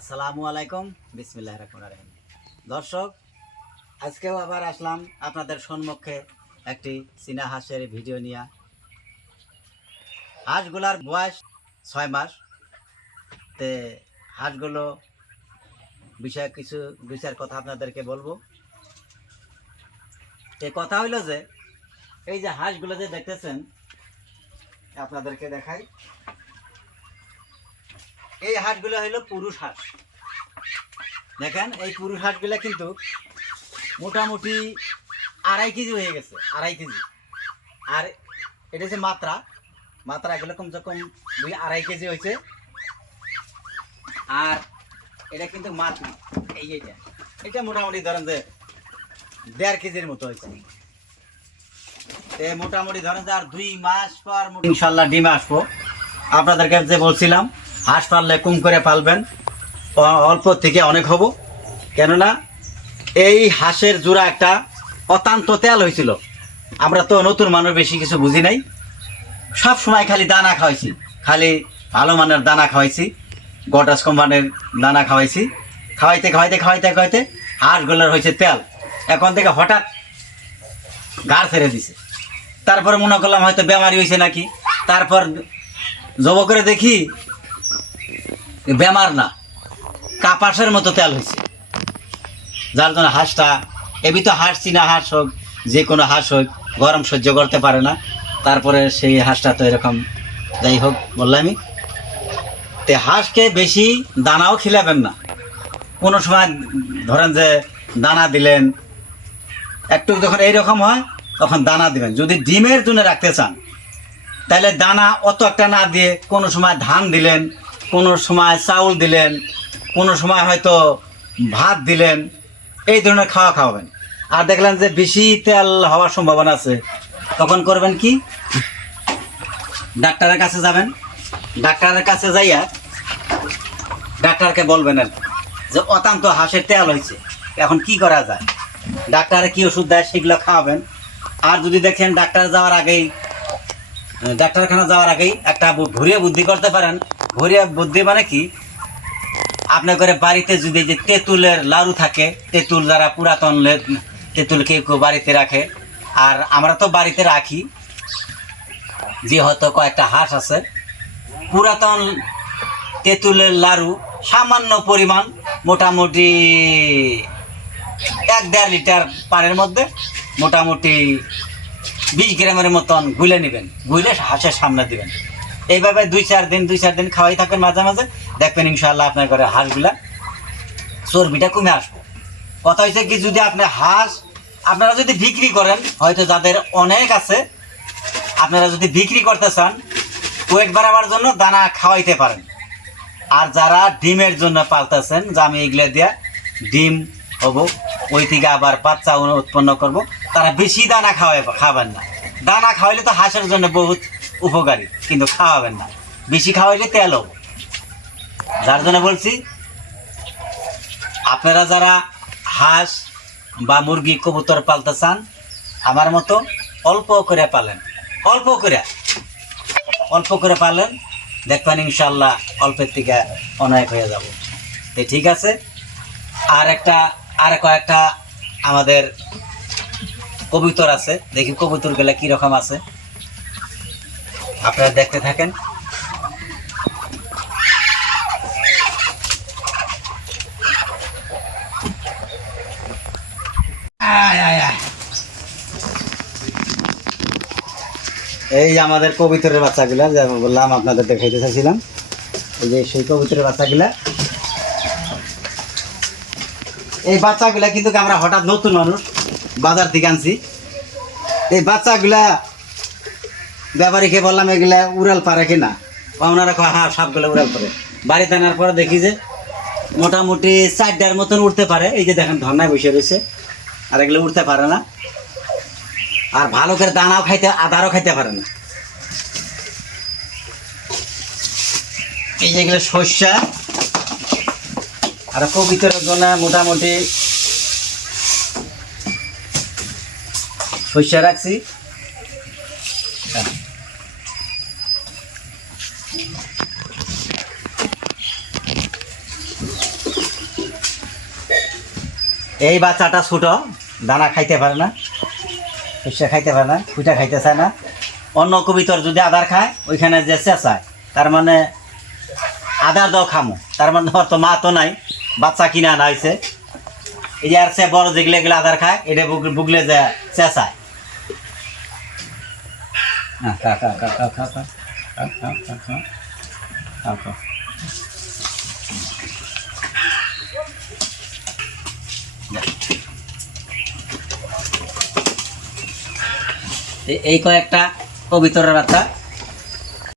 আসসালামু আলাইকুম, বিসমিল্লাহির রহমানির রহিম। দর্শক, আজকেও আবার আসলাম আপনাদের সম্মুখে একটি চীনা হাঁসের ভিডিও নিয়ে। হাঁসগুলার বয়স 6 মাস। তে হাঁসগুলো বিষয়ে কিছু বিচার কথা আপনাদেরকে বলবো। কথা হইল যে এই যে হাঁসগুলো যে দেখতেছেন, আপনাদেরকে দেখাই। এই হাঁসগুলো হইল পুরুষ হাঁস। দেখেন, এই পুরুষ হাঁসগুলো কিন্তু মোটামুটি 2.5 কেজি হয়ে গেছে, 2.5 কেজি। আর এটা যে মাত্রা এগুলো কমসে কম 2-2.5 কেজি হয়েছে। আর এটা কিন্তু মাত্র এটা মোটামুটি ধরেন যে 1.5 কেজির মতো হয়েছে। মোটামুটি ধরেন যে আর 2 মাস পর ইনশাল্লাহ ডিমে আসবো। আপনাদেরকে যে বলছিলাম, হাঁস পাললে কম করে পালবেন, অল্প থেকে অনেক হবো। কেননা এই হাঁসের জোড়া একটা অত্যন্ত তেল হয়েছিল। আমরা তো নতুন মানুষ, বেশি কিছু বুঝি নাই। সব সময় খালি দানা খাওয়াইছি, খালি ভালো মানের দানা খাওয়াইছি, গটাস কোম্পানির দানা খাওয়াইছি। খাওয়াইতে খাওয়াইতে খাওয়াইতে খাওয়াইতে হাঁসগুলোর হয়েছে তেল। এখন থেকে হঠাৎ ঘাড় ছেড়ে দিছে। তারপরে মনে করলাম হয়তো বেমারি হয়েছে নাকি। তারপর জব করে দেখি বেমার না, কাপাসের মতো তেল হয়েছে। যার জন্য হাঁসটা, এবি তো হাঁস, চীনা হাঁস হোক, যে কোনো হাঁস হোক, গরম সহ্য করতে পারে না। তারপরে সেই হাঁসটা তো এরকম। যাই হোক, বললামই হাঁসকে বেশি দানাও খিলাবেন না। কোনো সময় ধরেন যে দানা দিলেন, একটু যখন এইরকম হয় তখন দানা দিবেন। যদি ডিমের জন্য রাখতে চান তাহলে দানা অত একটা না দিয়ে কোনো সময় ধান দিলেন, কোনো সময় চাউল দিলেন, কোনো সময় হয়তো ভাত দিলেন, এই ধরনের খাওয়াবেন। আর দেখলেন যে বেশি তেল হওয়ার সম্ভাবনা আছে, তখন করবেন কি, ডাক্তারের কাছে যাবেন। ডাক্তারের কাছে যাইয়া ডাক্তারকে বলবেন যে অত্যন্ত হাঁসের তেল হয়েছে, এখন কি করা যায়। ডাক্তারে কি ওষুধ দেয় সেগুলো খাওয়াবেন। আর যদি দেখেন ডাক্তারখানা যাওয়ার আগেই একটা ঘুরিয়ে বুদ্ধি করতে পারেন। ঘুরিয়ে বুদ্ধি মানে কি, আপনার করে বাড়িতে যদি যে তেঁতুলের লাড়ু থাকে, তেঁতুল যারা পুরাতন তেঁতুল কেউ কেউ বাড়িতে রাখে, আর আমরা তো বাড়িতে রাখি, যে হয়তো কয়েকটা হাঁস আছে, পুরাতন তেঁতুলের লাড়ু সামান্য পরিমাণ, মোটামুটি 1-1.5 লিটার পানির মধ্যে মোটামুটি 20 গ্রামের মতন গুলে নেবেন, গুলে হাঁসের সামনে দিবেন। এইভাবে 2-4 দিন খাওয়াই থাকেন। মাঝে মাঝে দেখবেন ইনশাআল্লাহ আপনার ঘরে হাঁসগুলা চর্বিটা কমে আসবো। কথা হয়েছে কি, যদি আপনি হাঁস আপনারা যদি বিক্রি করেন, হয়তো যাদের অনেক আছে, আপনারা যদি বিক্রি করতে চান, ওয়েট বাড়াবার জন্য দানা খাওয়াইতে পারেন। আর যারা ডিমের জন্য পালতেছেন, যে আমি এগুলো দিয়া ডিম হব, ওই থেকে আবার বাচ্চা উৎপন্ন করব, তারা বেশি দানা খাওয়াবেন না। দানা খাওয়াইলে তো হাঁসের জন্য বহুত উপকারী, কিন্তু খাওয়াবেন না। বেশি খাওয়াইলে তেল হব। যার জন্য বলছি, আপনারা যারা হাঁস বা মুরগি, কবুতর পালতে চান, আমার মতো অল্প করে পালেন, অল্প করে পালেন, দেখবেন ইনশাল্লাহ অল্পের থেকে অনেক হয়ে যাব। ঠিক আছে। আর কয়েকটা আমাদের কবুতর আছে, দেখি কবুতরগুলো কীরকম আছে, আপনারা দেখতে থাকেন। এই আমাদের কবুতরের বাচ্চাগুলা, যেমন বললাম আপনাদের দেখাইতে চাইছিলাম, এই যে সেই কবুতরের বাচ্চাগুলা। এই বাচ্চাগুলা কিন্তু আমরা হঠাৎ নতুন মানুষ বাজার থেকে আনছি। এই বাচ্চাগুলা ব্যাপারীকে বললাম এগুলা উড়াল পারে কিনা, ওনারা কয় হ্যাঁ সবগুলো উড়াল পারে। বাড়িতে আনার পরে দেখি যে মোটামুটি 4টার মতন উঠতে পারে। এই যে দেখেন ধর্নায় বসে রয়েছে, আর এগুলো উঠতে পারে না। আর ভালো করে দানাও আদারও খাইতে পারে না। এই যেগুলো সর্ষা, আর কবিতরের জন্য মোটামুটি সর্ষা রাখছি। এই বাচ্চাটা ছোট, দানা খাইতে পারে না, শস্য খাইতে পারে না, ফুটা খাইতে চায় না। অন্য কবিতর যদি আদার খায় ওইখানে যে চেঁচায়, তার মানে আদার দাও খামো, তার মানে ওর তো মা তো নাই, বাচ্চা কিনে আনা হয়েছে। এই যে আর সে বড় যেগুলো এগুলো আদার খায়, এটা বুগলে যে চেঁচায়। হ্যাঁ, খা খা খা খা খা খা খা খা খা খা খা খা। এই কয়েকটা কবিতরের বাচ্চা